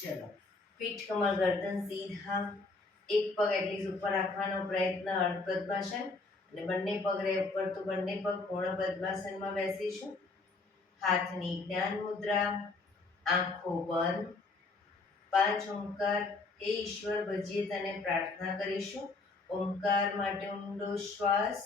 ચલો, પીઠ કમર ગરદન સીધા, એક પગ એટલી ઉપર રાખવાનો પ્રયત્ન, અર્ધ પદ્માસન, અને બંને પગ રહે ઉપર તો બંને પગ પૂર્ણ પદ્માસનમાં બેસીશું. હાથની જ્ઞાન મુદ્રા, આંખો બંધ, 5 ઓમકાર. હે ઈશ્વર, ભજીએ તને પ્રાર્થના કરીશું. ઓમકાર માટે ઊંડો શ્વાસ.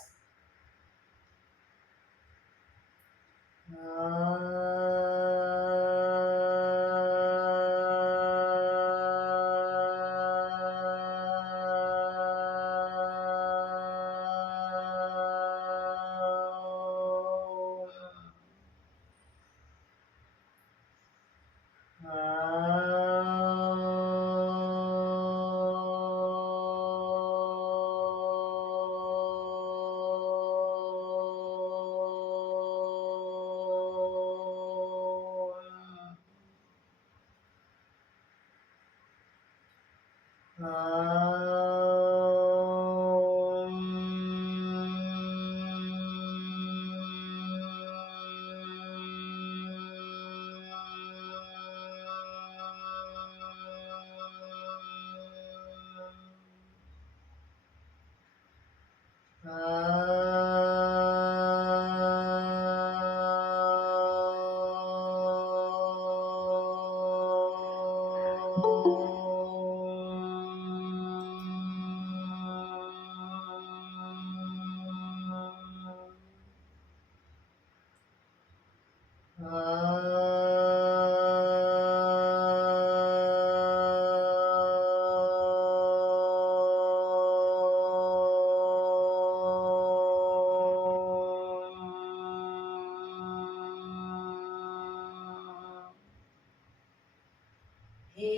હે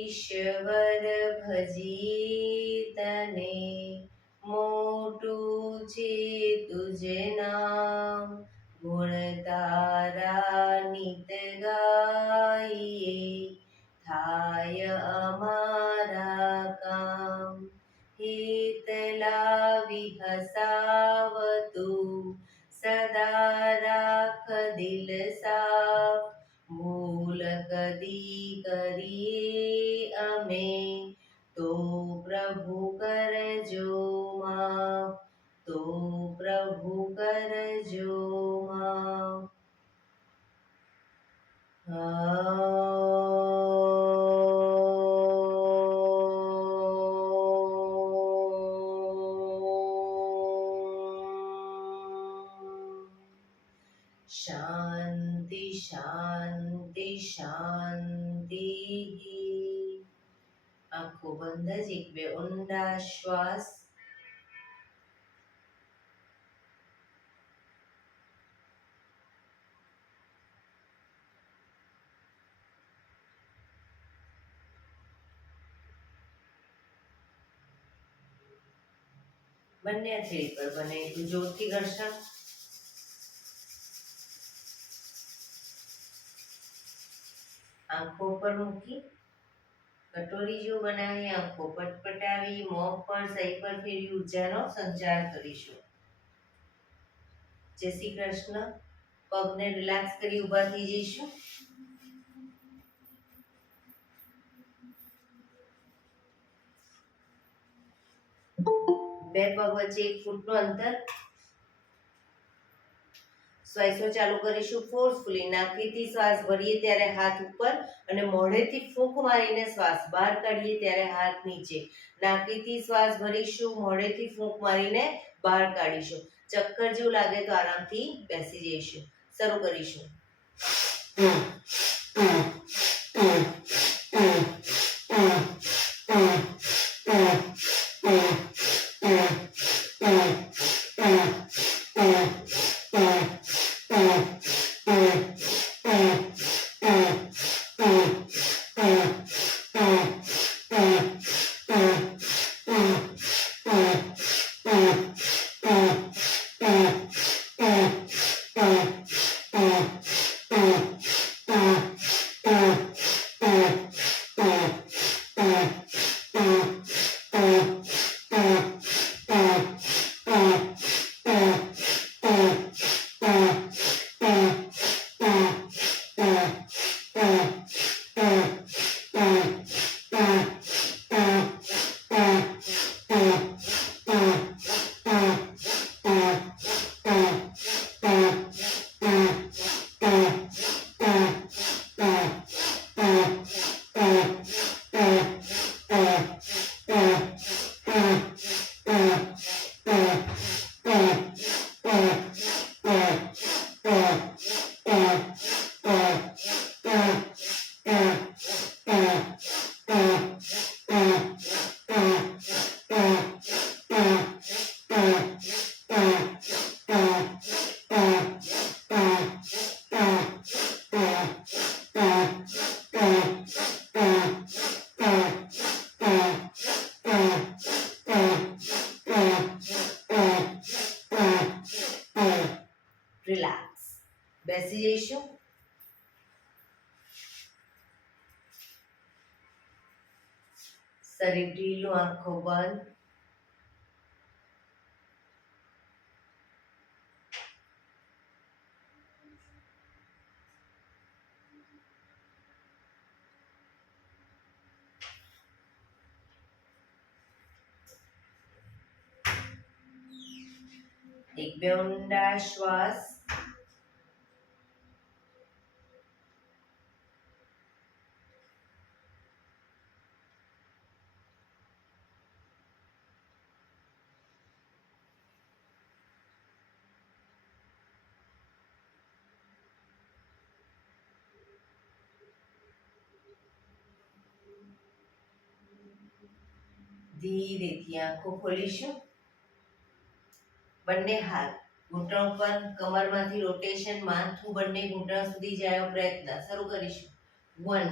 ઈશ્વર, ભજીએ તને, મોટું છે તુજ નામ. ગુણ તારા નિત ગાઈએ, થાય અમારા કામ. હિત લાવી હસાવતું, સદા રાખ દિલ સાફ. ભૂલ કદી કરીએ અમે, તો પ્રભુ કરજો માફ. તો પ્રભુ કરજો માફ. શાંતિ શાંતિ શાંતિ. આંખો બંધ જ, 1-2 ઊંડા શ્વાસ. બંને હથેળી પર બને એટલું જોરથી ઘર્ષણ. આંખો પર મૂકી કટોરી જો બનાવી, આંખો પટપટાવી, મોં પર સહી પર ફેરવી ઉર્જાનો સંચાર કરીશું. જય શ્રી કૃષ્ણ. પગને રિલેક્સ કરી ઊભા થઈ જઈશું. બે પગ વચ્ચે 1 ફૂટનું અંતર. શ્વાસો ચાલુ કરીશું ફોર્સફુલી. નાકથી શ્વાસ ભરીએ ત્યારે હાથ ઉપર, અને મોઢેથી ફૂંક મારીને શ્વાસ બહાર કાઢીએ ત્યારે હાથ નીચે. નાકથી શ્વાસ ભરીશું, મોઢેથી ફૂંક મારીને બહાર કાઢીશું. ચક્કર જેવું લાગે તો આરામથી બેસી જઈશું. શરૂ કરીશું. રિલેક્સ. બેસી જઈશું. શરીર ઢીલું, આંખો બંધ. એક બે ઊંડા શ્વાસ. ધીરેથી આંખો ખોલીશું. બંને હાથ ઘૂંટણ પર, કમરમાંથી રોટેશન, માથું બંને ઘૂંટણ સુધી જાય એવો પ્રયત્ન. શરૂ કરીશું. 1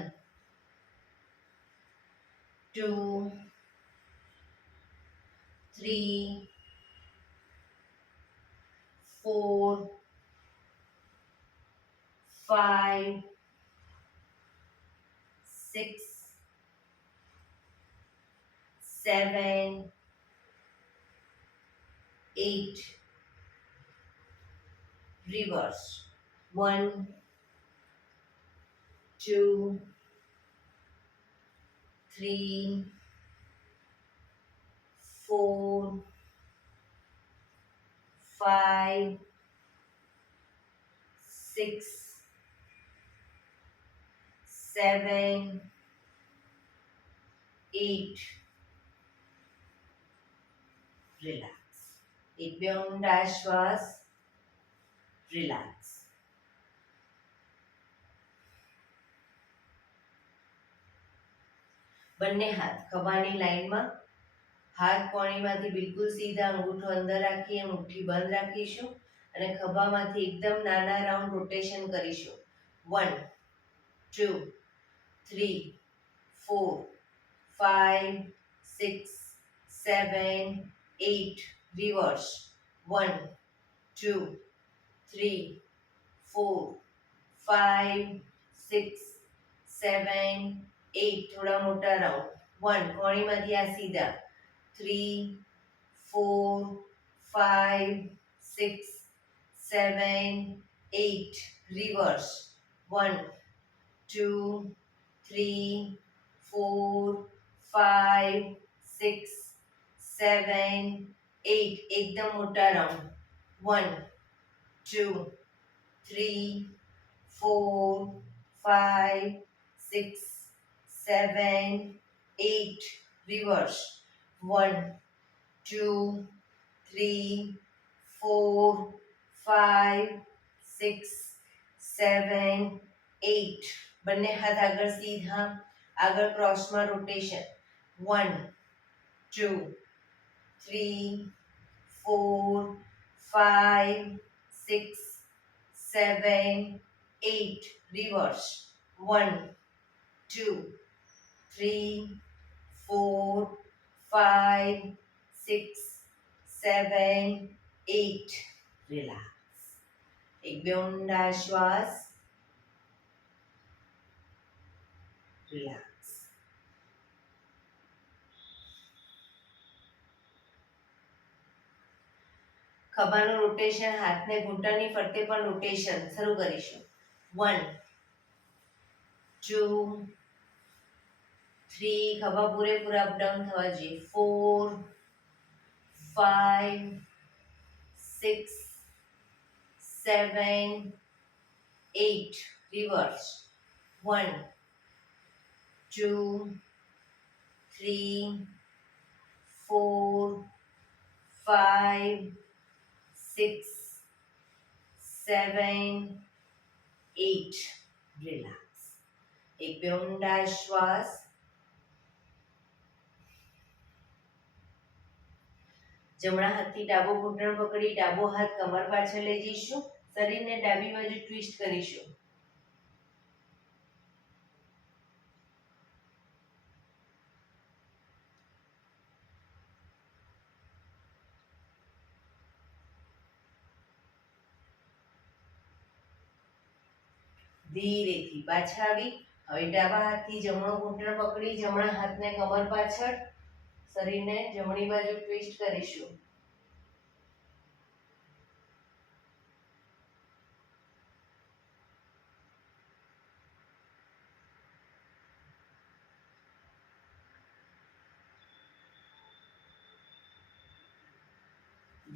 2 3 4 5 6 7 8. Reverse. 1 2 3 4 5 6 7 8. Relax. એક બે ઊંડા શ્વાસ. રિલેક્સ. બંને હાથ ખભાની લાઈનમાં. હાથ કોણીમાંથી બિલકુલ સીધા, અંગૂઠો અંદર રાખીએ, મુઠ્ઠી બંધ રાખીશું અને ખભામાંથી એકદમ નાના રાઉન્ડ રોટેશન કરીશું. 1 2 3 4 5 6 7 8. Reverse. 1 2 3 4 5 6 7 8. થોડા મોટા રાઉન્ડ. 1 કોણીમાંથી આ સીધા. 3 4 5 6 7 8. Reverse. 1 2 3 4 5 6 7 8. એકદમ મોટા રાઉન્ડ. 1 2 3 4 5 6 7 8. Reverse. 1 2 3 4 5 6 7 8. બંને હાથ આગળ સીધા, આગળ ક્રોસમાં રોટેશન. 1 2 3 4 5 6 7 8. Reverse. 1 2 3 4 5 6 7 8. Relax. એક બે ઊંડા શ્વાસ. રિલેક્સ. ખભાનું રોટેશન, હાથને ઘૂંટણની ફરતે પણ રોટેશન. શરૂ કરીશું. 1 2 3. ખભા પૂરેપૂરા અપડાઉન થવા જોઈએ. 4 5 6 7 8. Reverse. 1 2 3 4 5 6 7 8. Relax. એક બે ઊંડા શ્વાસ. જમણા હાથથી ડાબો ઘૂંટણ પકડી ડાબો હાથ કમર પાછળ લઈ જઈશું. શરીરને ડાબી બાજુ ટ્વિસ્ટ કરીશું. ધીરેથી પાછા આવી. હવે ડાબા હાથથી જમણો ઘૂંટણ પકડી જમણા હાથને કમર પાછળ, શરીરને જમણી બાજુ ટ્વિસ્ટ કરીશું.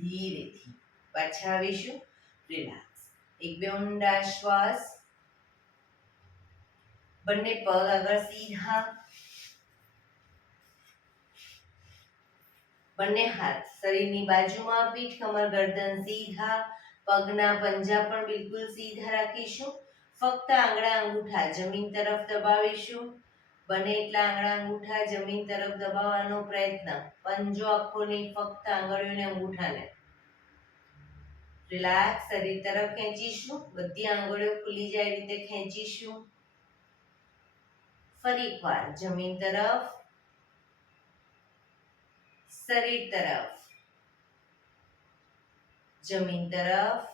ધીરેથી પાછા આવીશું. રિલેક્સ. એક બે ઊંડા શ્વાસ. બંને પગ આગળ સીધા. બંને હાથ શરીરની બાજુમાં, પીઠ કમર ગરદન સીધા. પગના પંજા પણ બિલકુલ સીધા રાખીશું. ફક્ત આંગળા અંગૂઠા જમીન તરફ દબાવીશું. બને એટલા આંગળા અંગૂઠા જમીન તરફ દબાવવાનો પ્રયત્ન. પંજો આખો નહીં, ફક્ત આંગળીઓને અંગૂઠાને. રિલેક્સ. શરીર તરફ ખેંચીશું. બધી આંગળીઓ ખુલી જાય રીતે ખેંચીશું. ફરી એકવાર જમીન તરફ, શરીર તરફ, જમીન તરફ,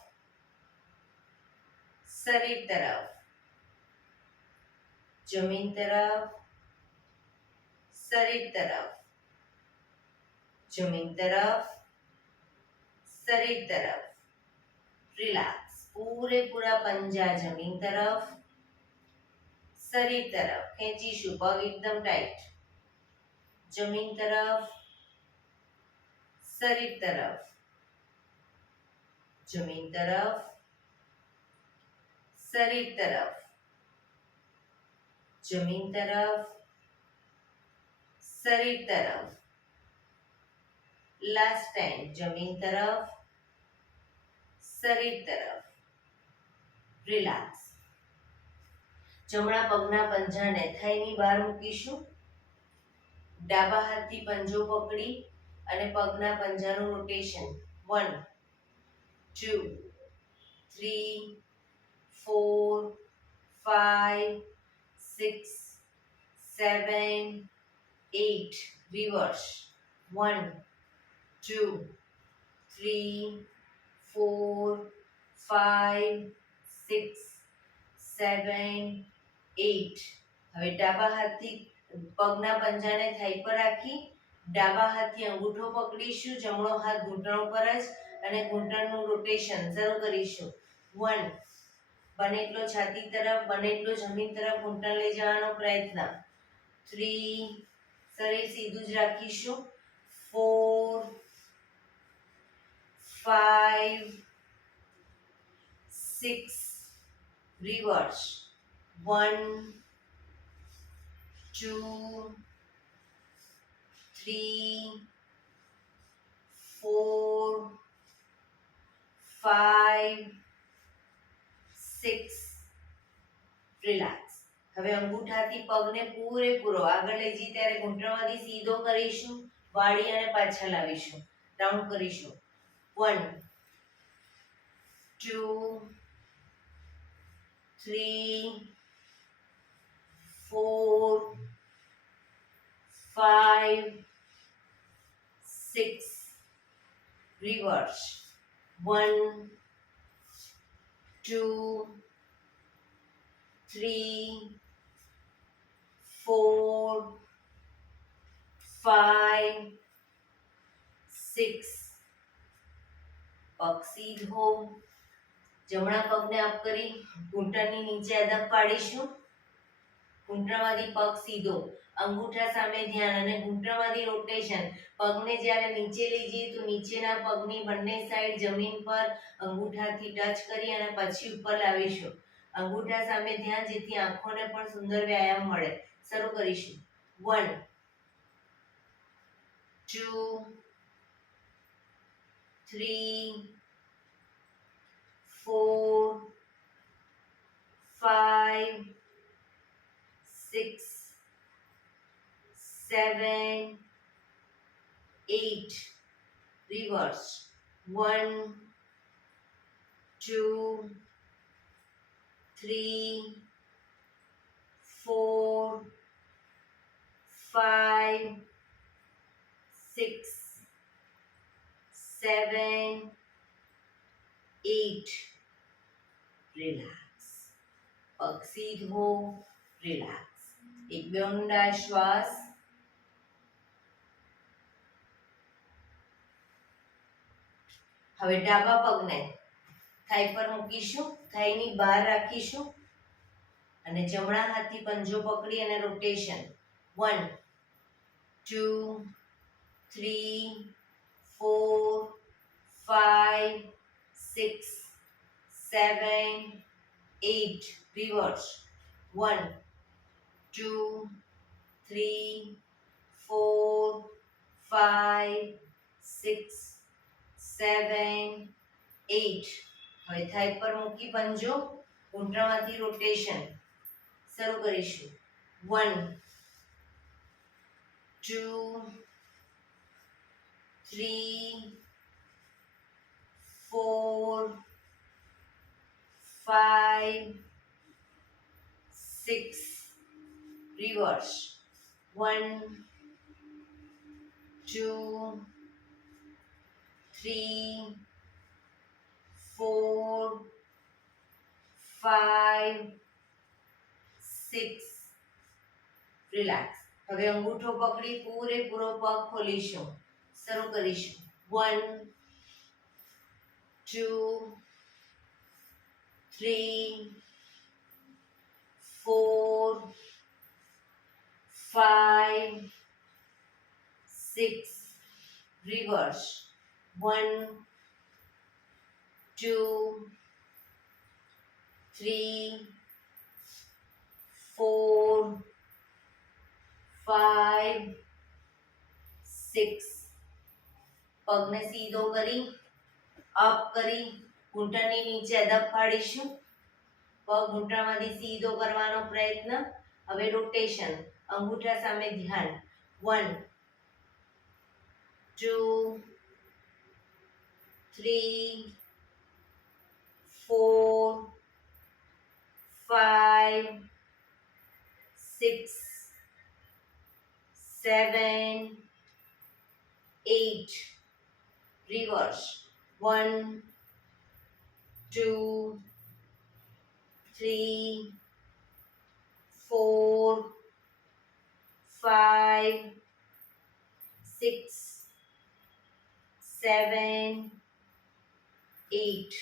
શરીર તરફ, જમીન તરફ, શરીર તરફ, જમીન તરફ, શરીર તરફ. રિલેક્સ. પૂરેપૂરા પંજા જમીન તરફ, શરીર તરફ ખેંચીશું. પગ એકદમ ટાઈટ. જમીન તરફ, શરીર તરફ, જમીન તરફ, શરીર તરફ, જમીન તરફ, શરીર તરફ. Last time. જમીન તરફ, શરીર તરફ. રિલેક્સ. જમણા પગના પંજાને થાઈની બહાર મૂકીશું. ડાબા હાથથી પંજો પકડી અને પગના પંજાનું રોટેશન. 1 2 3 4 5 6 7 8. રિવર્સ. 1 2 3 4 5 6 7 8. હવે ડાબા હાથથી પગના પંજાને થાઈ પર રાખી ડાબા હાથથી અંગૂઠો પકડીશું. જમણો હાથ ઘૂંટણ ઉપર જ અને ઘૂંટણનું રોટેશન શરૂ કરીશું. 1. બને એટલો છાતી તરફ, બને એટલો જમીન તરફ ઘૂંટણ લઈ જવાનો પ્રયત્ન. 3. શરીર સીધું જ રાખીશું. 4 5 6. રિવર્સ. 1 2 3 4 5 6. રિલેક્સ. હવે અંગૂઠાથી પગને પૂરેપૂરો આગળ લઈ જઈ ત્યારે ઘૂંટણમાંથી સીધો કરીશું. વાળી અને પાછા લાવીશું. રાઉન્ડ કરીશું. 1 2 3 4 5 6. રિવર્સ. 1 2 3 4 5 6. પગ સીધો. જમણા પગને અપ કરી ઘૂંટણની નીચે અદબ પાડીશું. ઘૂંટણમાંથી પગ સીધો, અંગૂઠા સામે ધ્યાન અને ઘૂંટણમાંથી રોટેશન. પગને જ્યારે નીચે લઈ જઈએ તો નીચેના પગની બંને સાઈડ જમીન પર અંગૂઠાથી ટચ કરી અને પછી ઉપર લાવીશું. અંગૂઠા સામે ધ્યાન, જેથી આંખોને પણ સુંદર વ્યાયામ મળે. શરૂ કરીશું. 1 2 3 4 5 6 7 8. રિવર્સ. 1 2 3 4 5 6 7 8. રિલેક્સ. પગ સીધો, રિલેક્સ. એક બે ઊંડા શ્વાસ. હવે ડાબા પગને થાઈ પર મૂકીશું, થાઈની બહાર રાખીશું અને જમણા હાથથી પંજો પકડી અને રોટેશન. 1 2 3 4 5 6 7 8 રિવર્સ. 1 2 3 4 5 6 7 8. હવે થાઈ પર મૂકી પંજો, ઘૂંટણમાંથી રોટેશન શરૂ કરીશું. 1 2 3 4 5 6 રિવર્સ. 1 2 3 4 5 6 રિલેક્સ. હવે અંગૂઠો પકડી પૂરેપૂરો પગ ખોલીશું, શરૂ કરીશું. 1 2 3 4 5 6 રિવર્સ. 1 2 3 4 5 6. પગને સીધો કરી અપ કરી ઘૂંટણની નીચે અદબ પાડીશું. પગ ઘૂંટણમાંથી સીધો કરવાનો પ્રયત્ન. હવે રોટેશન, અંગૂઠા સામે ધ્યાન. 1 2 3 4 5 6 7 8 રિવર્સ. 1 2 3 4 5 6 7 8.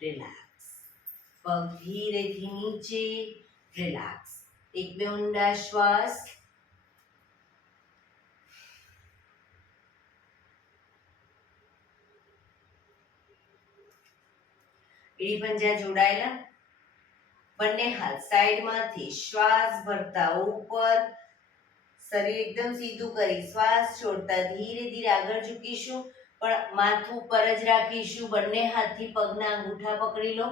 રિલેક્સ. પગ ધીરેથી નીચે, રિલેક્સ. એક બે ઊંડા શ્વાસ. એડી પંજા જોડાયેલા. બંને હાથ સાઈડમાંથી શ્વાસ ભરતા ઉપર, શરીર એકદમ સીધું કરી શ્વાસ છોડતા ધીરે ધીરે આગળ ઝૂકીશું, પણ માથું પર જ રાખીશું. બંને હાથથી પગના અંગૂઠા પકડી લો.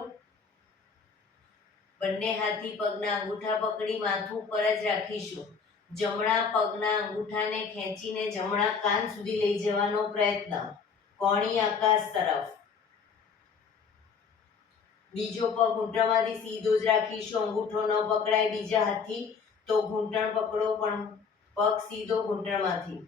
બંને હાથથી પગના અંગૂઠા પકડી માથું પર જ રાખીશું. જમણા પગના અંગૂઠાને ખેંચીને જમણા કાન સુધી લઈ જવાનો પ્રયત્ન, કોણી આકાશ તરફ. બીજો પગ ઘૂંટણમાંથી સીધો જ રાખીશું, અંગૂઠો ન પકડાય બીજા હાથથી તો ઘૂંટણ પકડો, પણ પગ સીધો ઘૂંટણમાંથી.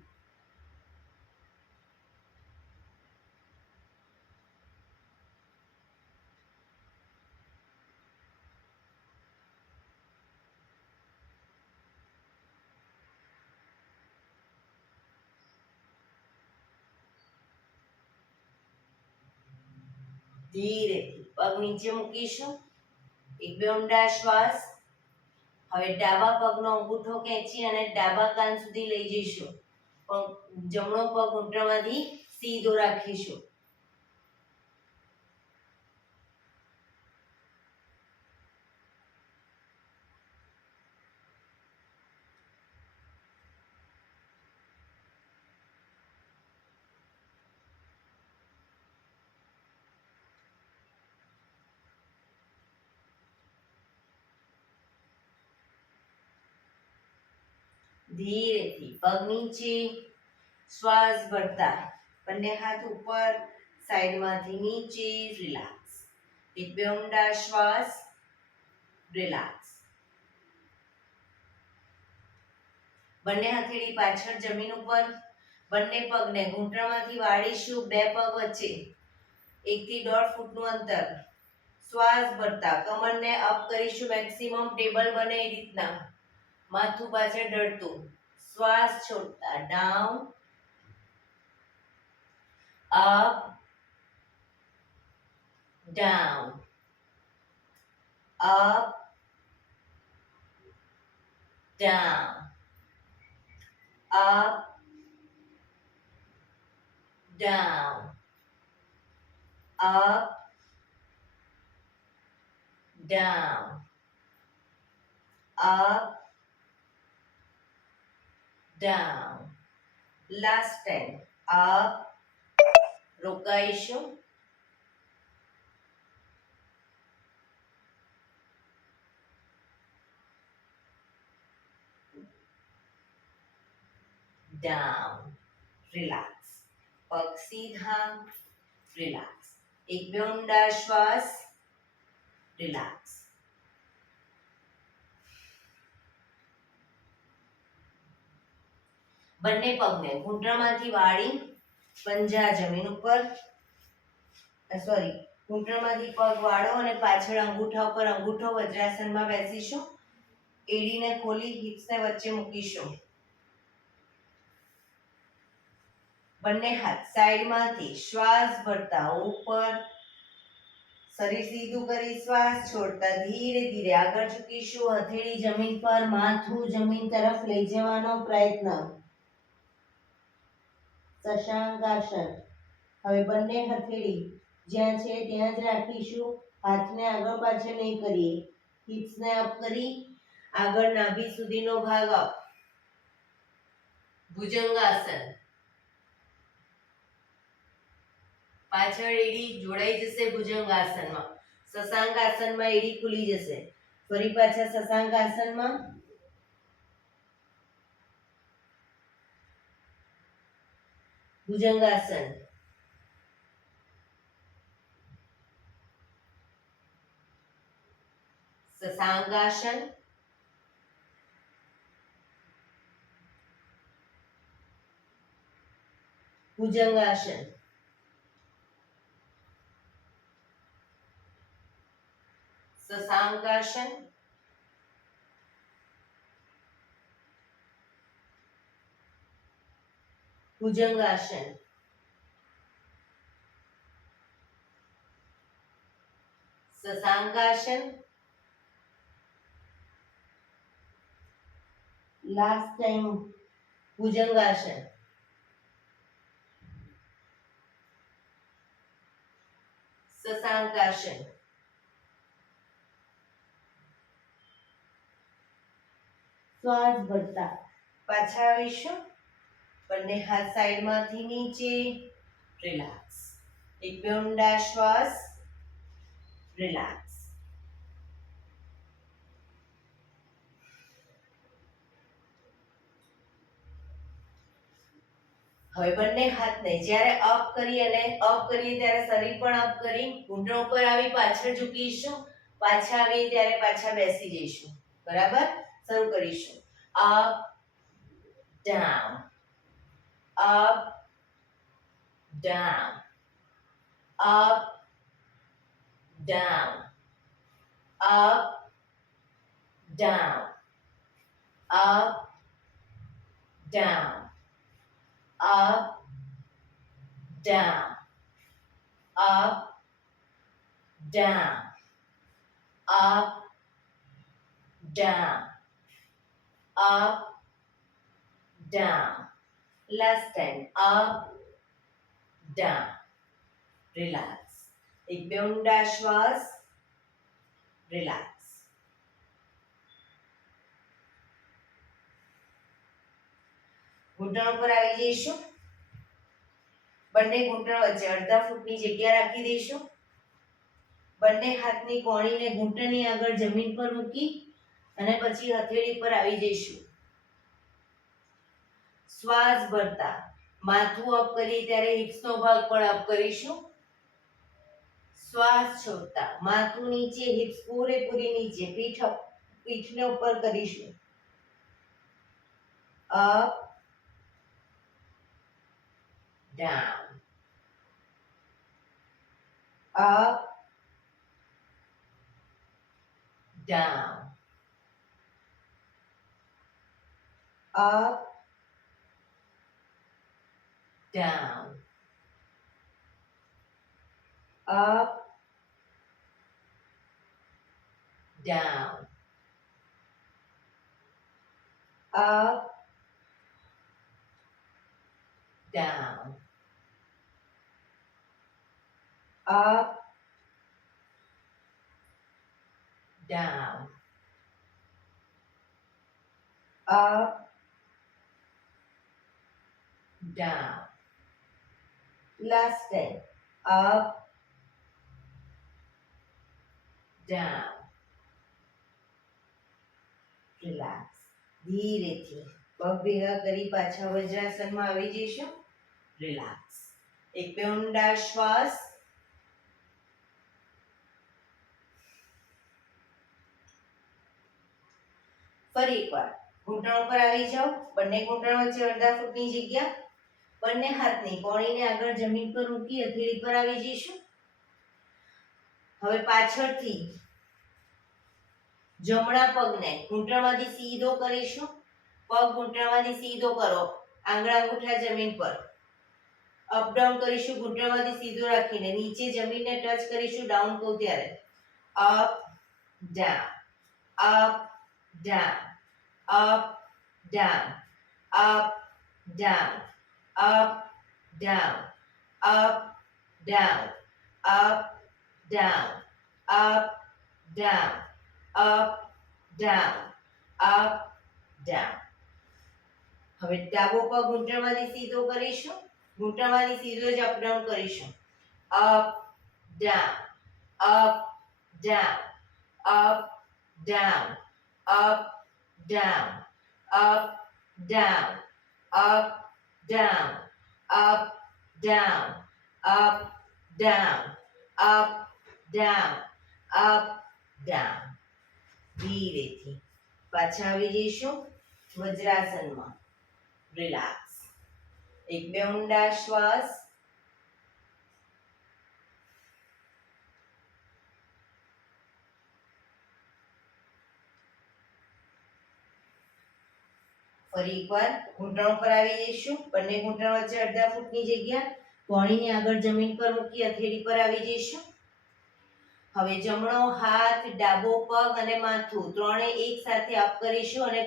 ધીરેથી પગ નીચે મૂકીશું. એક બે ઊંડા શ્વાસ. હવે ડાબા પગનો અંગૂઠો ખેંચી અને ડાબા કાન સુધી લઈ જઈશું, પણ જમણો પગ ઘૂંટણમાંથી સીધો રાખીશું. ધીરેથી પગ નીચે, શ્વાસ ભરતા બંને હાથ ઉપર, સાઈડમાંથી નીચે, રિલેક્સ. એક બે ઊંડા શ્વાસ, રિલેક્સ. બંને હથેળી પાછળ જમીન ઉપર, બંને પગને ઘૂંટણમાંથી વાળીશું. બે પગ વચ્ચે 1 થી 1.5 ફૂટનું અંતર. શ્વાસ ભરતા કમરને અપ કરીશું, મેક્સિમમ ટેબલ બને એ રીતના, માથું પાછળ ડળતું. શ્વાસ છોડતા down, up, down, up, down, up, down, up, down, up, down. Last time. Up, રોકાઈશું, down, relax. પગ સીધા, relax. એક બે ઊંડા શ્વાસ, relax. બંને પગને ઘૂંટણમાંથી વાળી પંજા જમીન ઉપર, સોરી, ઘૂંટણમાંથી પગ વાળો અને પાછળ અંગૂઠા ઉપર અંગૂઠો વજ્રાસનમાં બેસીશું. એડીને ખોલી હિપ્સને વચ્ચે મૂકીશું. બંને હાથ સાઈડમાંથી શ્વાસ ભરતા ઉપર, શરીર સીધું કરી શ્વાસ છોડતા ધીરે ધીરે આગળ ઝૂકીશું. હથેળી જમીન પર, માથું જમીન તરફ લઈ જવાનો પ્રયત્ન. શશાંકાસન. હવે બંને હથેળી જ્યાં છે ત્યાં જ રાખીશું. હાથને આગળ પાછળ નહીં કરીએ. હિપ્સને અપ કરી આગળ નાભી સુધીનો ભાગ અપ. ભુજંગાસન. પાછળ એડી જોડાઈ જશે ભુજંગાસનમાં. શશાંકાસનમાં એડી ખુલી જશે. ફરી પાછા શશાંકાસનમાં. ભુજંગાસન. શશાંકાસન. ભુજંગાસન. શશાંકાસન. ભુજંગાસન. શશાંકાસન. Last time Bhujangasana. શશાંકાસન. શ્વાસ ભરતા પાછા આવીશું. બંને હાથ સાઈડમાંથી નીચે, રિલેક્સ. એક બે ઊંડા શ્વાસ, રિલેક્સ. હવે બંને હાથને જ્યારે અપ કરી અને અપ કરીએ ત્યારે શરીર પણ અપ કરી ઘૂંટણ ઉપર આવી પાછળ ઝૂકીશું. પાછા આવીએ ત્યારે પાછા બેસી જઈશું. બરાબર? શરૂ કરીશું. Up, down, up, down, up, down, up, down, up, down, up, down, up, down, up, down, up, down. Last time. Up, down. Relax. એક બે ઊંડા શ્વાસ, રિલેક્સ. ઘૂંટણ ઉપર આવી જઈશું. બંને ઘૂંટણ વચ્ચે અડધા ફૂટની જગ્યા રાખી દઈશું. બંને હાથની કોણીને ઘૂંટણની આગળ જમીન પર મૂકી અને પછી હથેળી પર આવી જઈશું. શ્વાસ ભરતા માથું અપ કરીએ ત્યારે હિપ્સનો ભાગ પણ અપ કરીશું. શ્વાસ છોડતા માથું નીચે, હિપ્સ પૂરેપૂરી નીચે, પીઠને ઉપર કરીશું. Up, down, up, down, up, down, up, down, up, down, up, down, up, down. Last time. Up, down. Relax. ધીરેથી પગ ભેગા કરી પાછા વજ્રાસનમાં આવી જઈશું. રિલેક્સ. એક બે ઊંડા શ્વાસ. ફરી એકવાર ઘૂંટણ ઉપર આવી જાઓ. બંને ઘૂંટણ વચ્ચે અડધા ફૂટની જગ્યા. બંને હાથની કોણીને આગળ જમીન પર મૂકી હથેળી પર આવી જઈશું. હવે પાછળથી જમણા પગને ઘૂંટણમાંથી સીધો કરીશું. પગ ઘૂંટણમાંથી સીધો કરો. આંગળા અંગૂઠા જમીન પર. અપ ડાઉન કરીશું ઘૂંટણમાંથી સીધો રાખીને. નીચે જમીનને ટચ કરીશું ડાઉન કહું ત્યારે. Up down, up down, up down, up down, up down, up down, up down, up down, up, down, up, down. હવે ડાબો પગ ઘૂંટણમાંથી સીધો કરીશું. ઘૂંટણમાંથી સીધો જ અપ ડાઉન કરીશું. up, down, up, down, up, down, up, down, up, down, up, down, up, down, up, down, up, down, up, down. ધીરેથી પાછા આવી જઈશું વજ્રાસનમાં. રિલેક્સ. એક બે ઊંડા શ્વાસ. ફરી એકવાર ઘૂંટણ ઉપર આવી જઈશું. બંને ઘૂંટણ વચ્ચે અડધા ફૂટની જગ્યા. કોણીને આગળ જમીન પર મૂકી હથેળી પર આવી જઈશું. હવે જમણો હાથ, ડાબો પગ અને માથું ત્રણે એક સાથે અપ કરીશું અને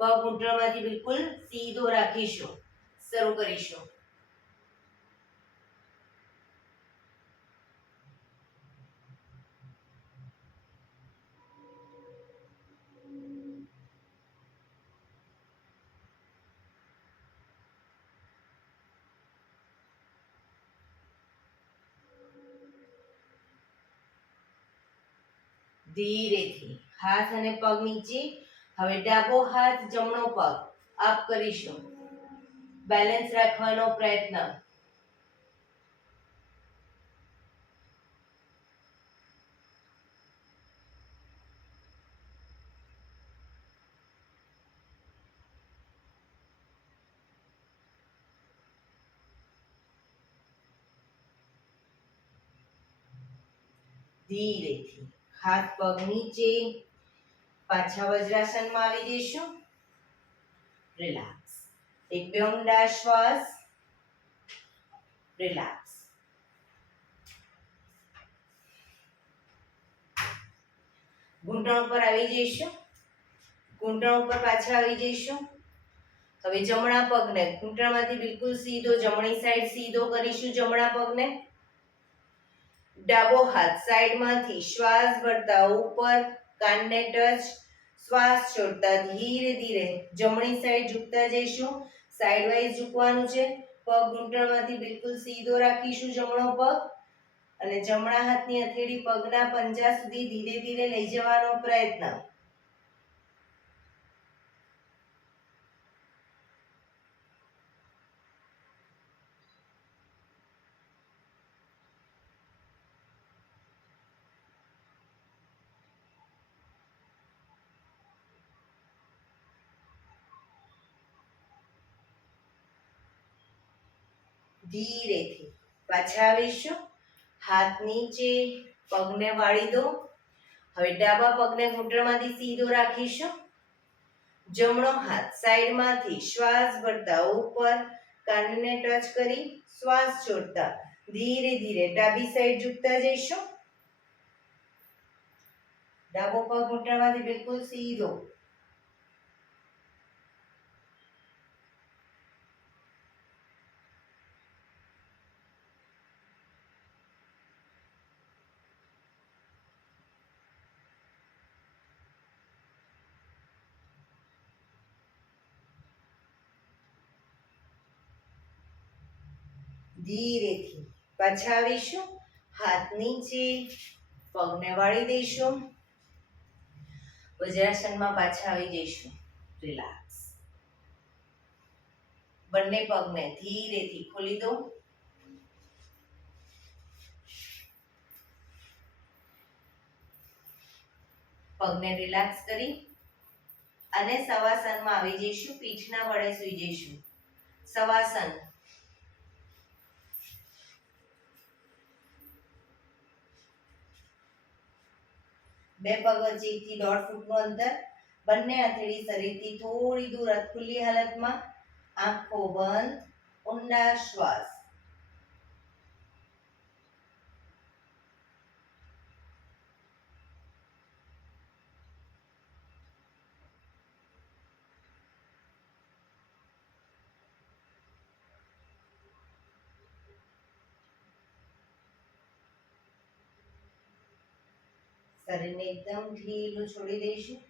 પગ ઘૂંટણમાંથી બિલકુલ સીધો રાખીશું. શરૂ કરીશું. ધીરેથી હાથ અને પગ નીચે. હવે ડાબો હાથ, જમણો પગ અપ કરીશું. બેલેન્સ રાખવાનો પ્રયત્ન. ધીરેથી હાથ પગ નીચે. પાછા વજ્રાસનમાં આવી જઈશું. રિલેક્સ. એક બે ઊંડા શ્વાસ. રિલેક્સ. ઘૂંટણ ઉપર આવી જઈશું. ઘૂંટણ ઉપર પાછા આવી જઈશું. હવે જમણા પગને ઘૂંટણમાંથી બિલકુલ સીધો જમણી સાઈડ સીધો કરીશું. જમણા પગને ડાબો હાથ સાઈડમાંથી શ્વાસ ભરતા ઉપર કાનને ટચ. શ્વાસ છોડતા ધીરે ધીરે જમણી સાઈડ ઝૂકતા જઈશું. સાઈડ વાઇઝ ઝૂકવાનું છે. પગ ઘૂંટણમાંથી બિલકુલ સીધો રાખીશું જમણો પગ અને જમણા હાથની હથેળી પગના પંજા સુધી ધીરે ધીરે લઈ જવાનો પ્રયત્ન. ધીરેથી પાછા આવીશું. હાથ નીચે, પગને વાળી દો. હવે ડાબા પગને ઘૂંટણમાંથી સીધો રાખીશું. જમણો હાથ સાઈડમાંથી શ્વાસ ભરતા ઉપર કાનને ટચ કરી શ્વાસ છોડતા ધીરે ધીરે ડાબી સાઈડ ઝૂકતા જઈશું. ડાબો પગ ઘૂંટણમાંથી બિલકુલ સીધો. ધીરેથી પાછા આવીશું. હાથ નીચે, પગને વાળી દઈશું. વજ્રાસનમાં પાછા આવી જઈશું. રિલેક્સ. બંને પગને ધીરેથી ખોલી દો. પગને રિલેક્સ કરી અને શવાસનમાં આવી જઈશું. પીઠના વડે સૂઈ જઈશું. શવાસન. બે પગ વચ્ચે 1 થી 1.5 ફૂટનું અંતર. બંને હથેળી શરીરથી થોડી દૂર ખુલ્લી હાલતમાં. આંખો બંધ. ઊંડા શ્વાસ. શરીરને એકદમ ઢીલું છોડી દઈશું.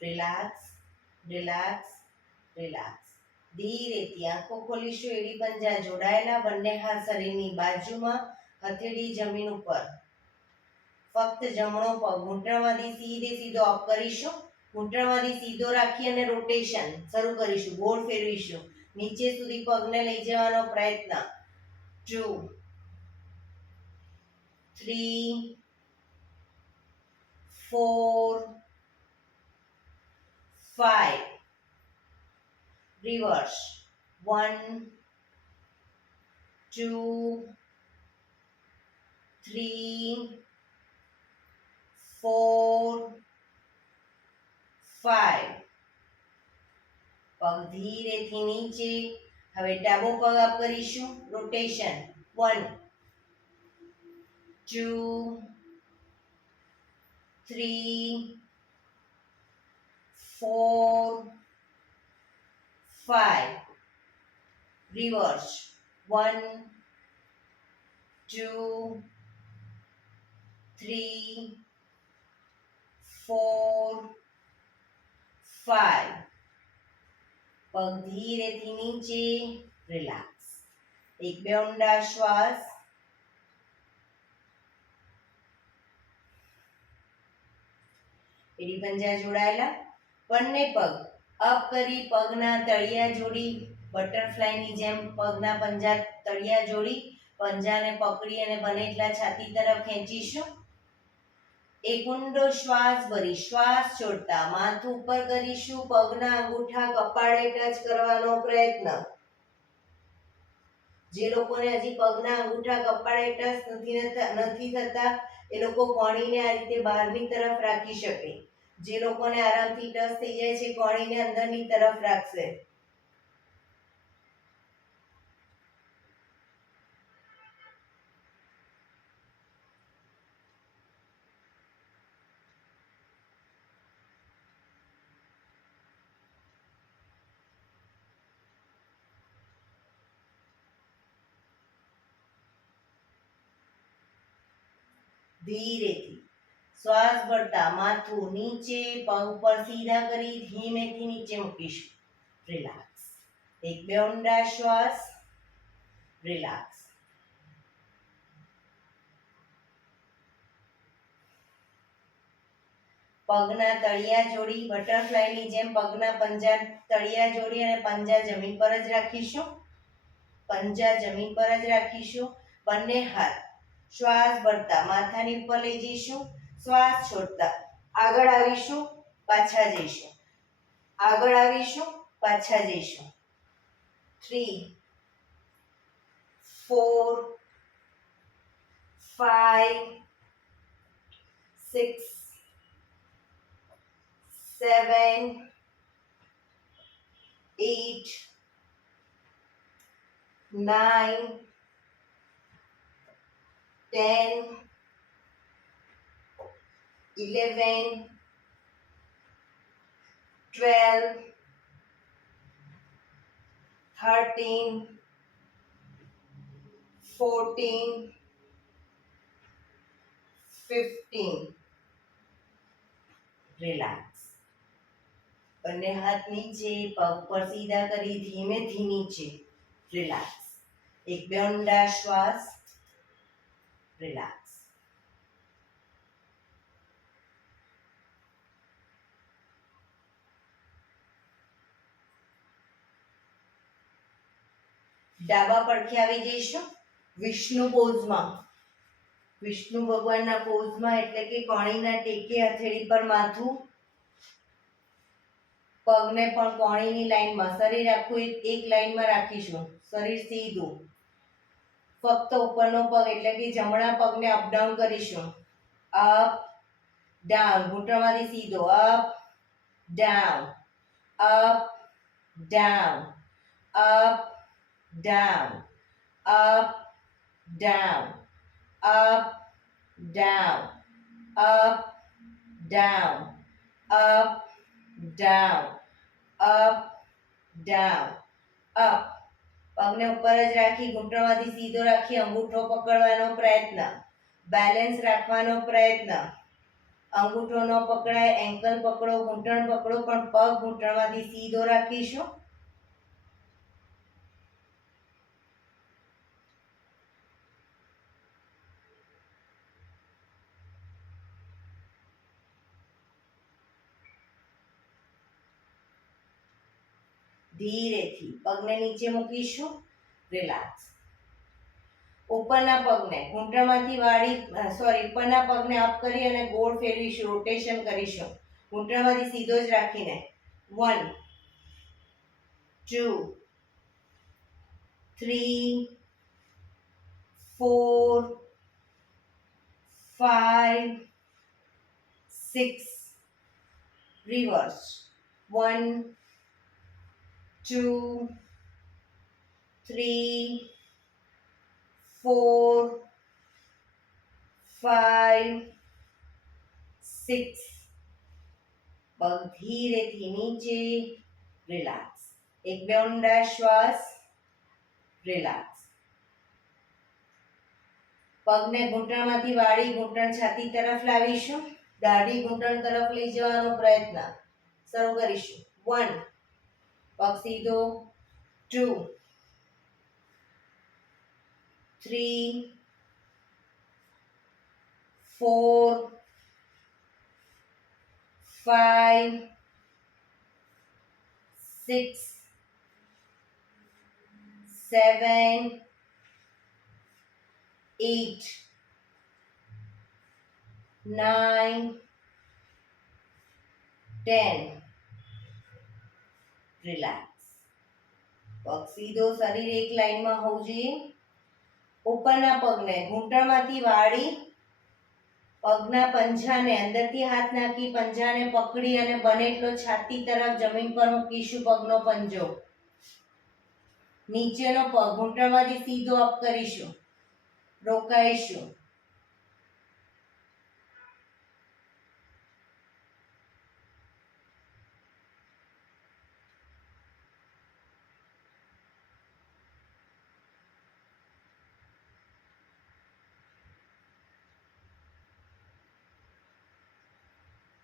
Relax, relax, relax. ધીરેથી આંખો ખોલીશું. એડી પંજા જોડાયેલા. બંને હાથ શરીરની બાજુમાં. હથેળી જમીન ઉપર. ફક્ત જમણો પગ ઘૂંટણમાંથી સીધો અપ કરીશું. ઘૂંટણમાંથી સીધો રાખી અને રોટેશન શરૂ કરીશું. ગોળ ફેરવીશું. નીચે સુધી પગને લઈ જવાનો પ્રયત્ન. 2 3 4 5. Reverse. 1 2 3 4 5. પગ ધીરેથી નીચે. હવે ડાબો પગ અપ કરીશું. રોટેશન. 1 2 3 4 5. Reverse. 1 2 3 4 5. પગ ધીરેથી નીચે. રિલેક્સ. એક બે ઊંડા શ્વાસ. એડી પંજા જોડાયેલા. બંને પગ અપ કરી પગના તળિયા જોડી. બટરફ્લાયની જેમ પગના પંજા તળિયા જોડી પંજાને પકડી અને બને એટલા છાતી તરફ ખેંચીશું. એક ઊંડો શ્વાસ ભરી શ્વાસ છોડતા માથું ઉપર કરીશું. પગના અંગૂઠા કપાળે ટચ કરવાનો પ્રયત્ન. જે લોકોને હજી પગના અંગૂઠા કપાળે ટચ નથી થતા એ લોકો કોણીને આ રીતે બહારની તરફ રાખી શકે. જે લોકોને આરામથી ટચ થઈ જાય છે કોણીને અંદરની તરફ રાખશે. ધીરેથી શ્વાસ ભરતા માથું નીચે. પગ ઉપર સીધા કરી ધીમેથી નીચે મૂકીશું. રિલેક્સ. એક બે ઊંડા શ્વાસ. રિલેક્સ. પગના તળિયા જોડી બટરફ્લાયની જેમ પગના પંજા તળિયા જોડી અને પંજા જમીન પર જ રાખીશું. પંજા જમીન પર જ રાખીશું. બંને હાથ શ્વાસ ભરતા માથાની ઉપર લઈ જઈશું. શ્વાસ છોડતા આગળ આવીશું, પાછા જઈશું. આગળ આવીશું, પાછા જઈશું. 3 4 5 6 7 8 9 10 11 12 13 14 15. રિલેક્સ. બંને હાથ નીચે, પગ પર સીધા કરી ધીમેથી નીચે. રિલેક્સ. એક બે ઊંડા શ્વાસ. રિલેક્સ. ડાબા પડખે આવી જઈશું વિષ્ણુ પોઝમાં. વિષ્ણુ ભગવાનના પોઝમાં એટલે કે કોણીના ટેકે હથેળી પર માથું, પગને પણ કોણીની લાઈનમાં, શરીર આખું એક લાઈનમાં રાખીશું. શરીર સીધું. ફક્ત ઉપરનો પગ એટલે કે જમણા પગને અપ ડાઉન કરીશું. Up down. ઘૂંટણમાંથી સીધો. Up down, up down, up down, up down, up down, up down, up down, up down, up. પગને ઉપર જ રાખી ઘૂંટણમાંથી સીધો રાખી અંગૂઠો પકડવાનો પ્રયત્ન. બેલેન્સ રાખવાનો પ્રયત્ન. અંગૂઠો ન પકડાય, એન્કલ પકડો, ઘૂંટણ પકડો, પણ પગ ઘૂંટણમાંથી સીધો રાખીશું. ધીરેથી પગને નીચે મૂકીશું. રિલેક્સ. ઉપરના પગને ઘૂંટણમાંથી વાળી ઉપરના પગને અપ કરી અને ગોળ ફેરવીશું, રોટેશન કરીશું. ઘૂંટણમાંથી સીધો જ રાખીને. 1 2 3 4 5 6. રિવર્સ. 1 2 3 4 5 6. પગ ધીરેથી નીચે. રિલેક્સ. એક બે ઊંડા શ્વાસ. રિલેક્સ. પગને ઘૂંટણમાંથી વાળી ઘૂંટણ છાતી તરફ લાવીશું. દાઢી ઘૂંટણ તરફ લઈ જવાનો પ્રયત્ન. શરૂ કરીશું. 1 પગ સીધો. 2 3 4 5 6 7 8 9 10. રિલેક્સ. પગ સીધો, શરીર એક લાઈનમાં હોવું જોઈએ. ઉપરના પગને ઘૂંટણમાંથી વાળી પગના પંજાને અંદરથી હાથ નાખી પંજાને પકડી અને બને એટલો છાતી તરફ જમીન પર મૂકીશું. પગનો પંજો નીચેનો પગ ઘૂંટણમાંથી સીધો અપ કરીશું. રોકાઈશું.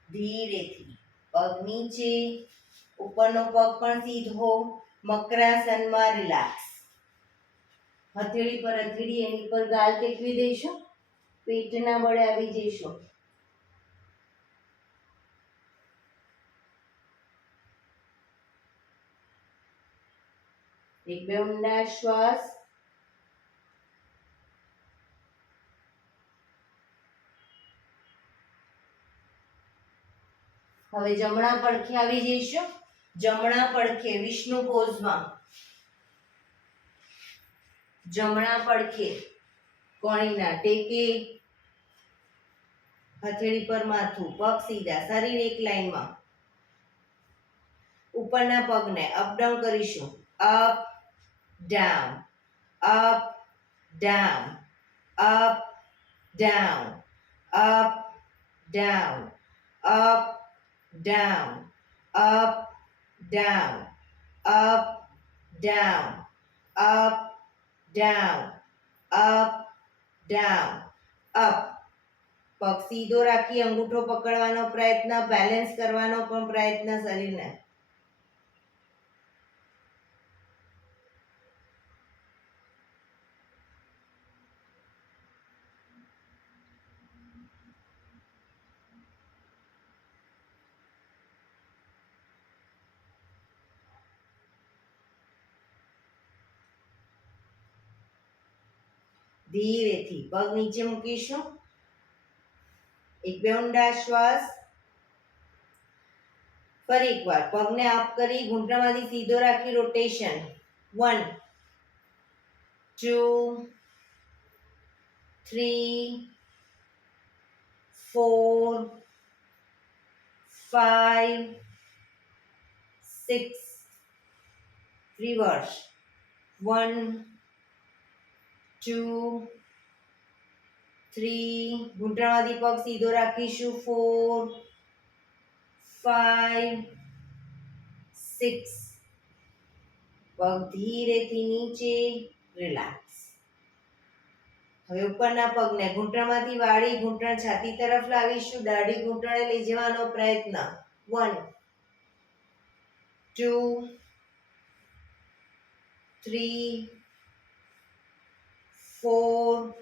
ધીરેથી પગ નીચે, ઉપરનો પગ પણ સીધો. મકરાસનમાં. રિલેક્સ. હથેળી પર હથેળી એની પર ગાલ ટેકવી દઈશું. પેટના બળે આવી જઈશું. એક બે ઊંડા શ્વાસ. હવે જમણા પડખે આવી જઈશું. જમણા પડખે વિષ્ણુ પોઝમાં. જમણા પડખે કોણીના ટેકે, હથેળી પર માથું, પગ સીધા, શરીર એક લાઈનમાં. ઉપરના પગને અપ ડાઉન કરીશું. Up down, up down, up down, up down, up down, up down, up down, up down, up down, up. પગ સીધો રાખી અંગૂઠો પકડવાનો પ્રયત્ન, બેલેન્સ કરવાનો પણ પ્રયત્ન શરીરને. ધીરેથી પગ નીચે મૂકીશું. એક બે ઊંડા શ્વાસ. ફરી એકવાર પગને અપ કરી ઘૂંટણમાંથી સીધો રાખી રોટેશન. 1 2 3 4 5 6. રિવર્સ. 1 2 3. ઘૂંટણમાંથી પગ સીધો રાખીશું. 4 5 6. પગ ધીરેથી નીચે. રિલેક્સ. હવે ઉપરના પગને ઘૂંટણમાંથી વાળી ઘૂંટણ છાતી તરફ લાવીશું. દાઢી ઘૂંટણે લઈ જવાનો પ્રયત્ન. 1 2 3 4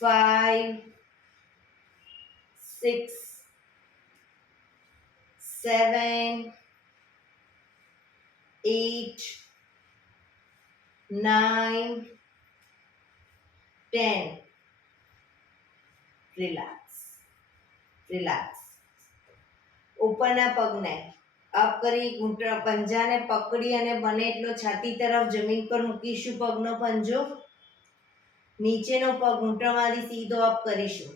5 6 7 8 9 10. Relax, relax. ઉપરના પગને અપ કરી ઘૂંટણ પંજાને પકડી અને બને એટલો છાતી તરફ જમીન પર મૂકીશું. પગનો પંજો નીચેનો પગ ઘૂંટણમાંથી સીધો અપ કરીશું.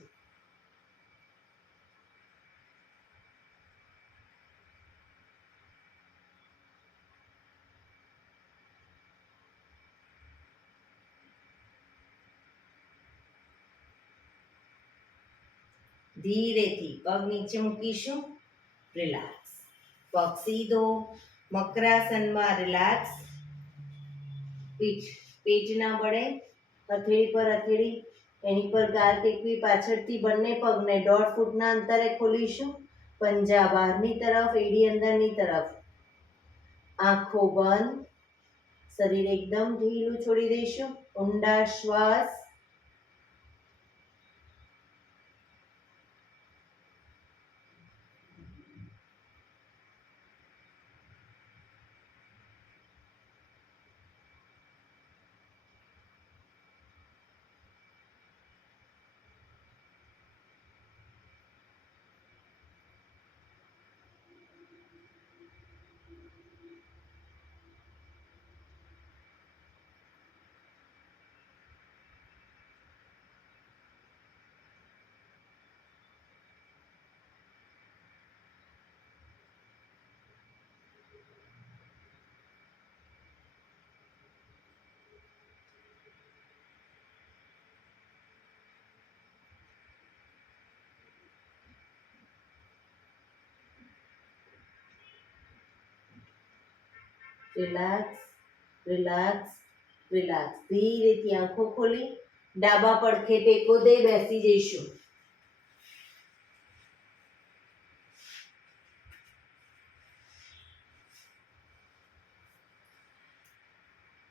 ધીરેથી પગ નીચે મૂકીશું. રિલેક્સ. પગ સીધો મકરાસનમાં. રિલેક્સ. પેટ ના બળે. હથેળી પર હથેળી, એની પર ગાલ ટેકવી. પાછળથી બંને પગને 1.5 ફૂટના અંતરે ખોલીશું. પંજા બહારની તરફ, એડી અંદરની તરફ. આંખો બંધ. શરીર એકદમ ઢીલું છોડી દઈશું. ઊંડા શ્વાસ. Relax, relax, relax. ધીરેથી આંખો ખોલી ડાબા પડખે ટેકો દઈ બેસી જઈશું.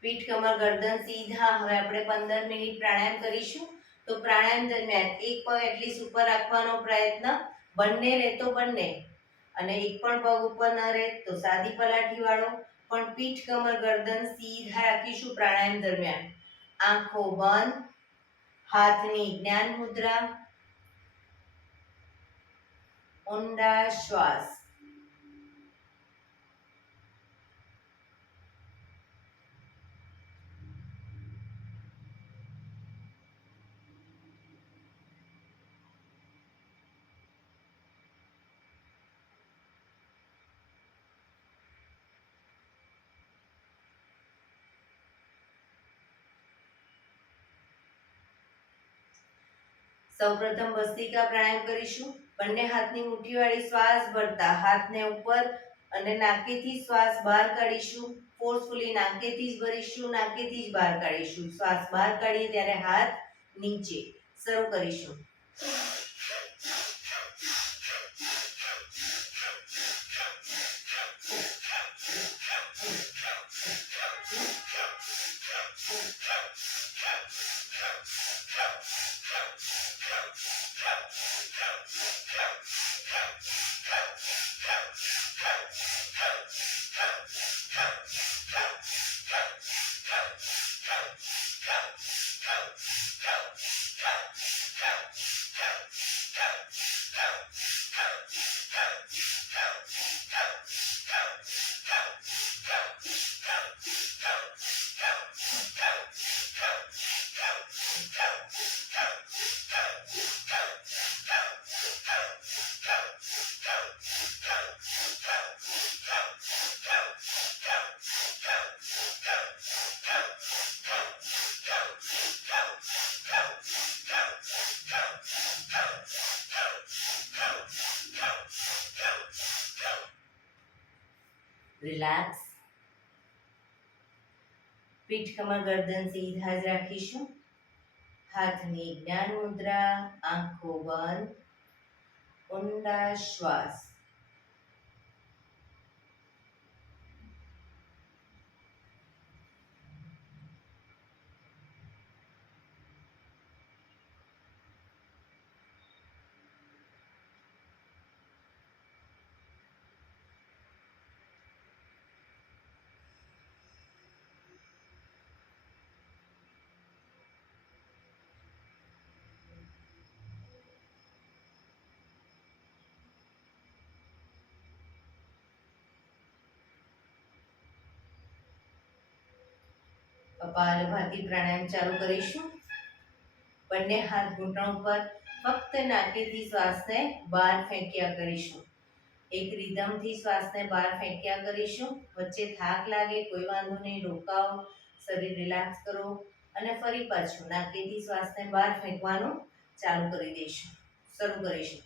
પીઠ, કમર, ગરદન સીધા. હવે આપણે 15 મિનિટ પ્રાણાયામ કરીશું. તો પ્રાણાયામ દરમિયાન એક પગ એટલીસ્ટ ઉપર રાખવાનો પ્રયત્ન. બંને રહે તો બંને, અને એક પણ પગ ઉપર ન રહે તો સાદી પલાઠી વાળો. પણ પીઠ કમર ગરદન સીધા રાખીશું પ્રાણાયામ દરમિયાન. આંખો બંધ, હાથની જ્ઞાન મુદ્રા, ઊંડા શ્વાસ. સૌપ્રથમ ભસ્ત્રિકા પ્રાણાયામ કરીશું. બંને હાથની મુઠ્ઠીવાળી શ્વાસ ભરતા હાથને ઉપર અને નાકેથી શ્વાસ બહાર કાઢીશું. ફોર્સફુલી નાકેથી જ ભરીશું, નાકેથી જ બહાર કાઢીશું. શ્વાસ બહાર કાઢીએ ત્યારે હાથ નીચે. શરૂ કરીશું. રિલેક્સ. પીઠ કમર ગરદન સીધા જ રાખીશું. હાથની જ્ઞાન મુદ્રા, આંખો બંધ, ઊંડા શ્વાસ. કપાલભાતિ પ્રાણાયામ ચાલુ કરીશું. બંને હાથ ઘૂંટણ ઉપર, ફક્ત નાકેથી શ્વાસને બહાર ફેંક્યા કરીશું. એક રિધમથી શ્વાસને બહાર ફેંક્યા કરીશું. વચ્ચે થાક લાગે કોઈ વાંધો નહીં, રોકાઓ, શરીર રિલેક્સ કરો અને ફરી પાછું નાકેથી શ્વાસને બહાર ફેંકવાનું ચાલુ કરી દઈશું. શરૂ કરીશું.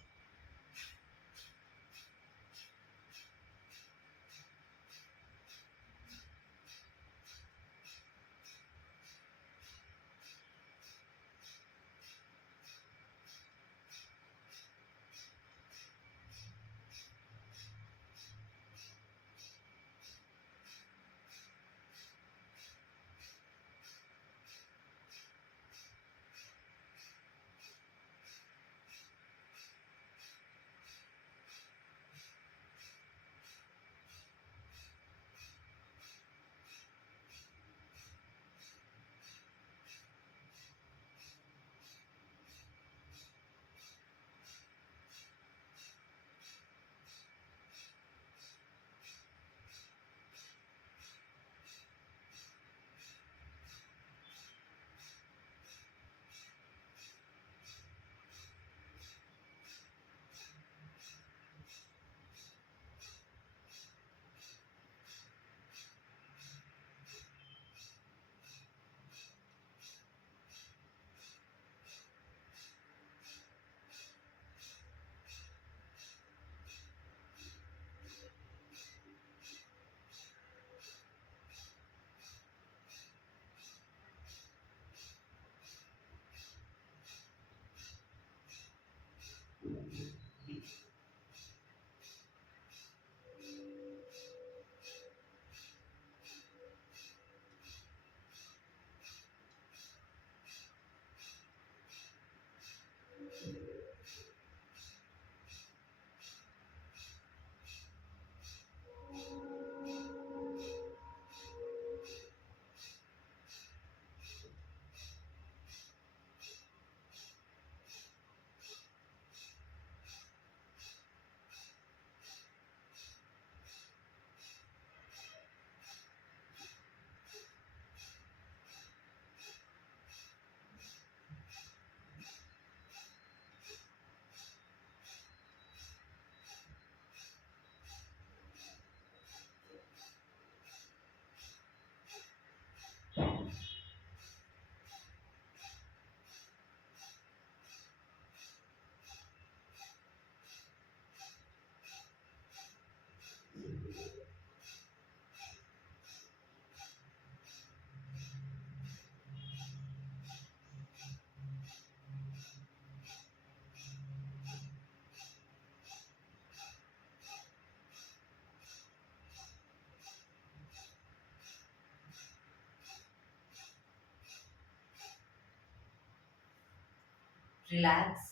relax.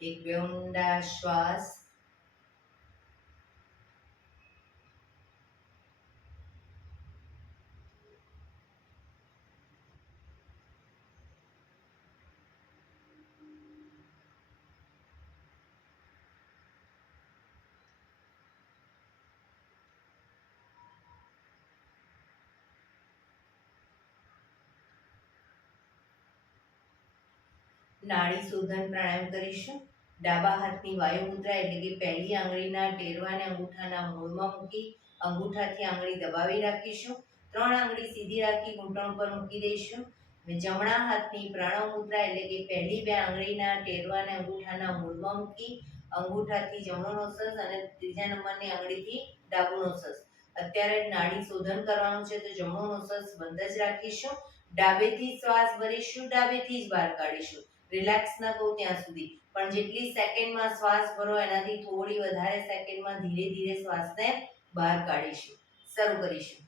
એક બે ઊંડા શ્વાસ. નાડી શોધન પ્રાણાયામ કરીશું. ડાબા હાથની વાયુ મુદ્રા એટલે કે પહેલી આંગળીના ટેરવાને અંગૂઠાના મૂળમાં મૂકી અંગૂઠાથી આંગળી દબાવી રાખીશું. 3 આંગળી સીધી રાખી ઘૂંટણ પર મૂકી દઈશું. જમણા હાથની પ્રણવ મુદ્રા એટલે કે પહેલી 2 આંગળીના ટેરવાને અંગૂઠાના મૂળમાં મૂકી અંગૂઠાથી જમણો નોસસ અને ત્રીજા નંબરની આંગળીથી ડાબુ નોસસ. અત્યારે નાડી શોધન કરવાનું છે તો જમણો નોસસ બંધ જ રાખીશું. ડાબેથી શ્વાસ ભરીશું, ડાબેથી જ બહાર કાઢીશું. રિલેક્સ ન કહું ત્યાં સુધી, પણ જેટલી સેકન્ડમાં શ્વાસ ભરો એનાથી થોડી વધારે સેકન્ડમાં ધીરે ધીરે શ્વાસને બહાર કાઢીશું. શરૂ કરીશું.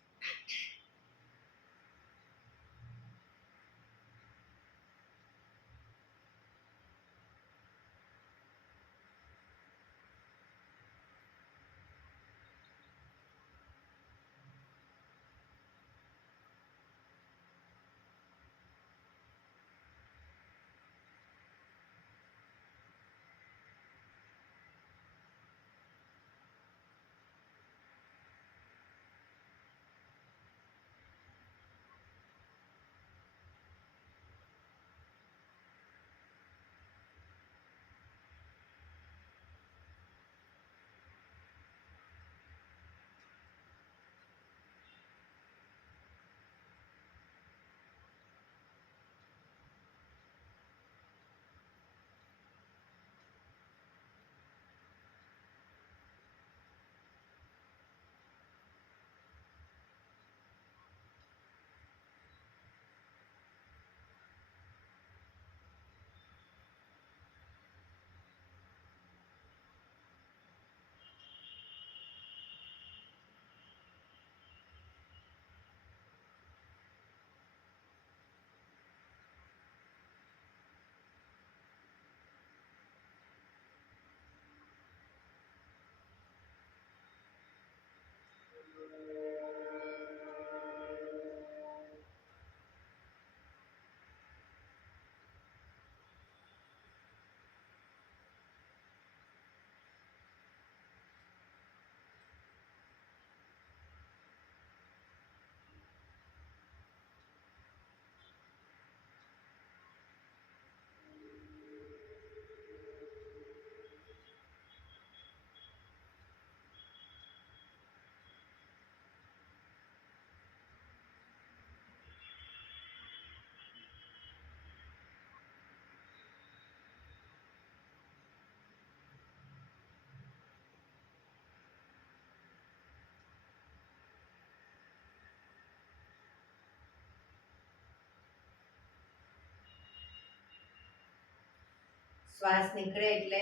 શ્વાસ નીકળે એટલે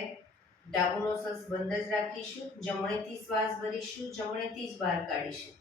ડાબુ નોસસ બંધ જ રાખીશું. જમણેથી શ્વાસ ભરીશું, જમણેથી જ બહાર કાઢીશું.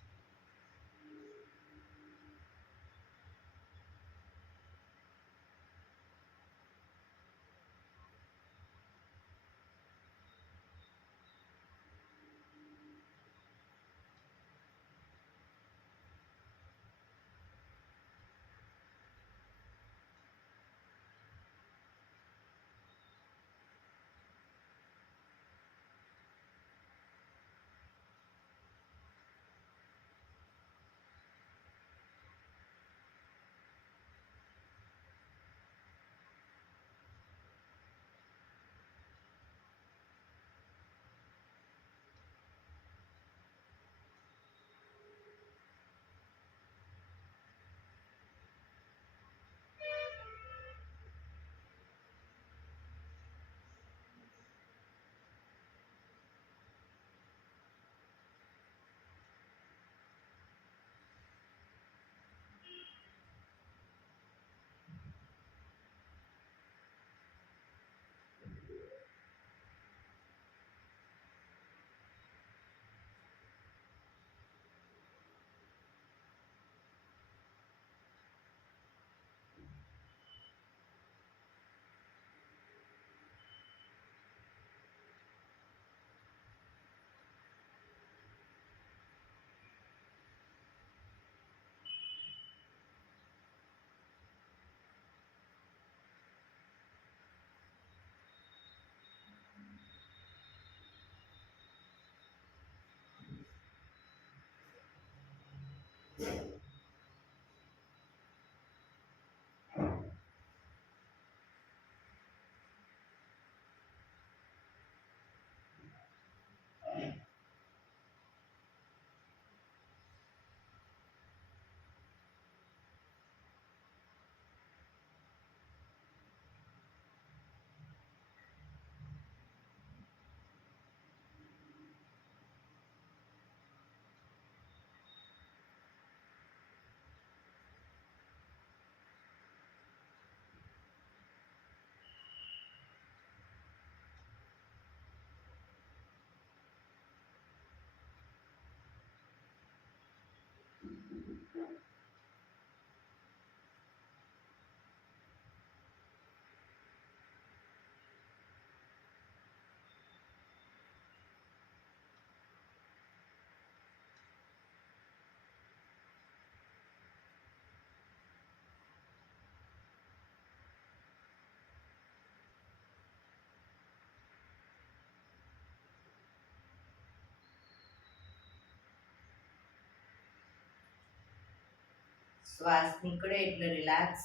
શ્વાસ નીકળે એટલે રિલેક્સ.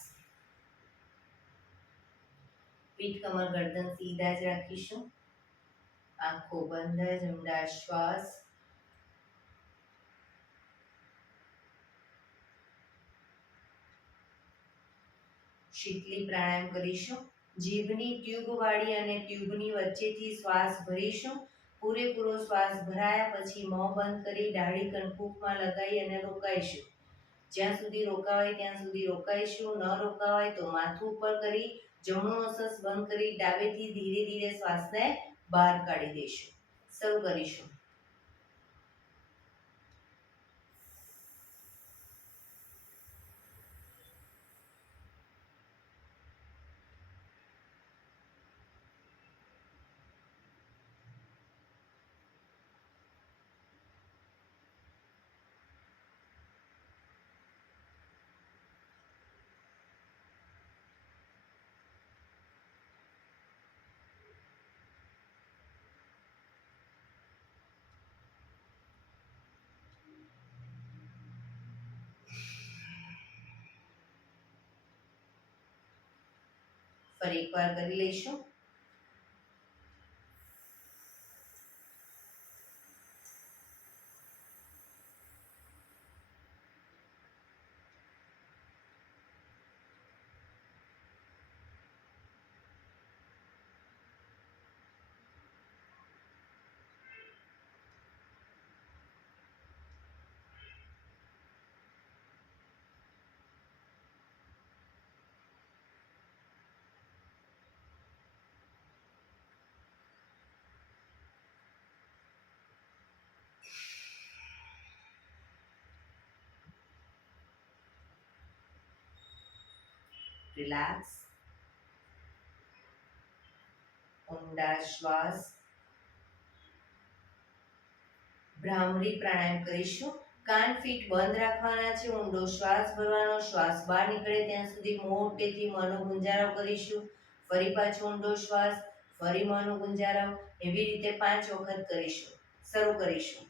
પીઠ કમર ગરદન સીધા જ રાખીશું. આંખો બંધ જ ઊંડા શ્વાસ. શીતલી પ્રાણાયામ કરીશું. જીભની ટ્યુબ વાળી અને ટ્યુબની વચ્ચેથી શ્વાસ ભરીશું. પૂરેપૂરો શ્વાસ ભરાયા પછી મોં બંધ કરી દાઢી કણકુકમાં લગાવી અને રોકાઈશું. જ્યાં સુધી રોકાવાય ત્યાં સુધી રોકાઈશું. ન રોકાવાય તો માથું ઉપર કરી જમણું નસસ બંધ કરી ડાબેથી ધીરે ધીરે શ્વાસને બહાર કાઢી દઈશું. શરૂ કરીશું. ફરી એકવાર કરી લઈશું. રિલેક્સ. ઊંડા શ્વાસ. ભ્રામરી પ્રાણાયામ કરીશું. કાન ફીટ બંધ રાખવાના છે. ઊંડો શ્વાસ ભરવાનો. શ્વાસ બહાર નીકળે ત્યાં સુધી મોટેથી મોંનો ગુંજારો કરીશું. ફરી પાછો ઊંડો શ્વાસ. ફરી મોંનો ગુંજારો. એવી રીતે 5 વખત કરીશું. શરૂ કરીશું.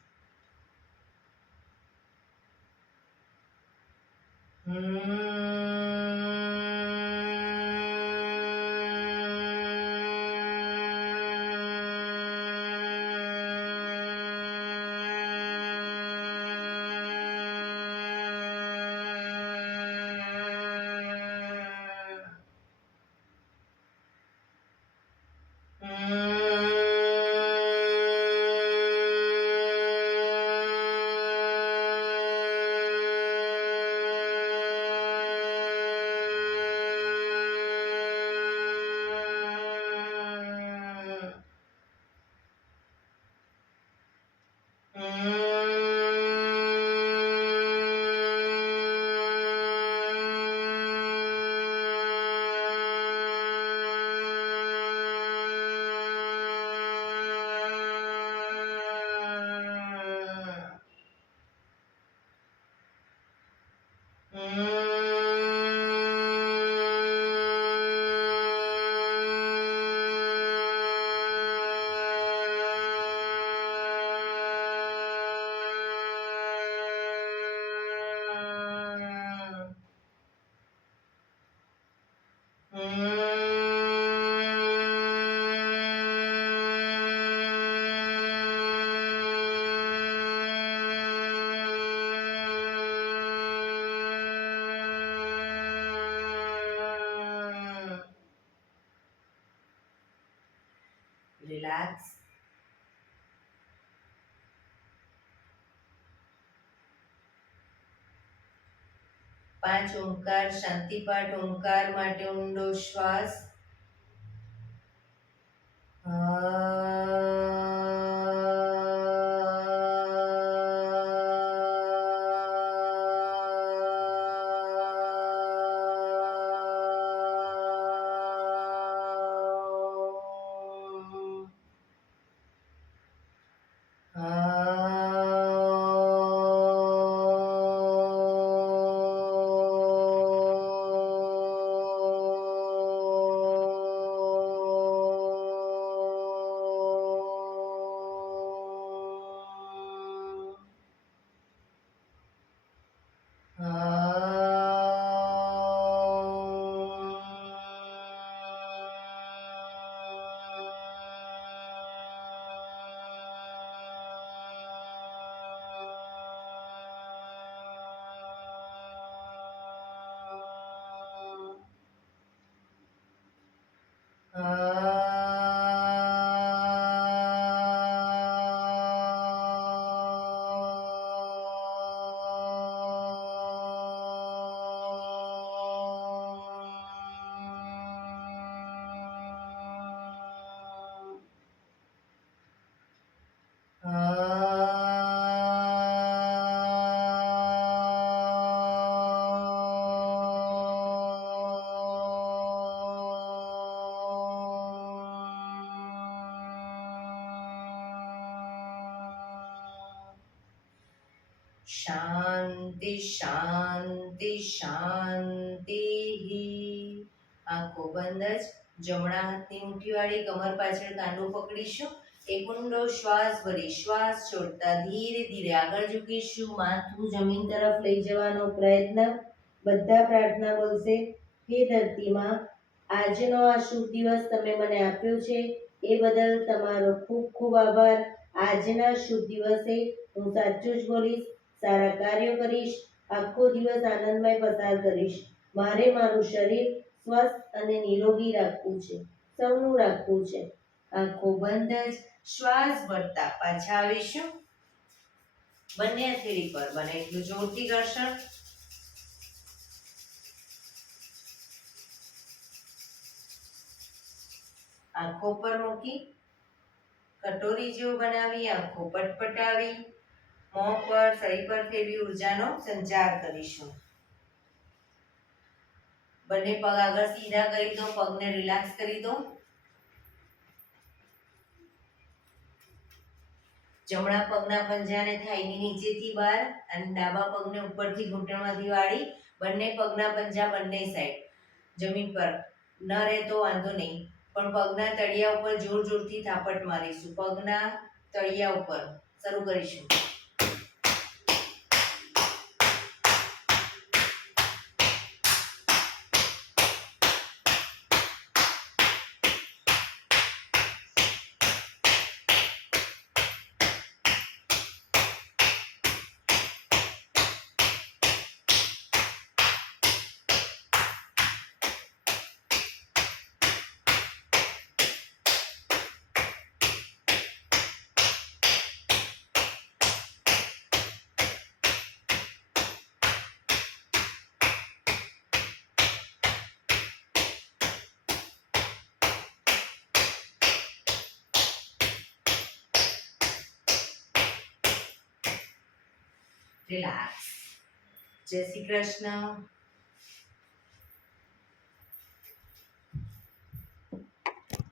રિલેક્સ. પાંચ ઓમકાર શાંતિપાઠ. ઓમકાર માટે ઊંડો શ્વાસ. શાંતિ શાંતિ શાંતિ. આંખો બંધ જ જમણા હાથની મુઠ્ઠીવાળી કમર પાછળ કાંડું પકડીશું. એક ઊંડો શ્વાસ ભરી શ્વાસ છોડતા ધીરે ધીરે આગળ ઝૂકીશું. માથું જમીન તરફ લઈ જવાનો પ્રયત્ન. બધા પ્રાર્થના બોલશે. હે ધરતીમાં, આજનો આ શુભ દિવસ તમે મને આપ્યો છે એ બદલ તમારો ખૂબ ખૂબ આભાર. આજના શુભ દિવસે હું સાચું જ બોલીશ, સારા કાર્યો કરીશ, આખો દિવસ આનંદમય પસાર કરીશ. મારે મારું શરીર સ્વસ્થ અને નિરોગી રાખવું છે, સૌનું રાખવું છે. આંખો બંધ જ શ્વાસ ભરતા પાછા આવીશું. બંને હથેળી પર બને એટલું જોરથી ઘર્ષણ. આંખો પર મૂકી કટોરી જેવું બનાવી આંખો પટપટાવી મોં પર શરીર પર ફેરવી ઉર્જાનો સંચાર કરીશું. બંને પગ આગળ સીધા કરી દો, પગને રિલેક્સ કરી દો. જમણા પગના પંજાને થાઈની નીચેથી બહાર અને ડાબા પગને ઉપરથી ઘૂંટણમાંથી વાળી બંને પગના પંજા બંને સાઈડ જમીન પર ન રહે તો વાંધો નહીં, પણ પગના તળિયા ઉપર જોર જોરથી થાપટ મારીશું. પગના તળિયા ઉપર શરૂ કરીશું. રિલેક્સ. જય શ્રી કૃષ્ણ.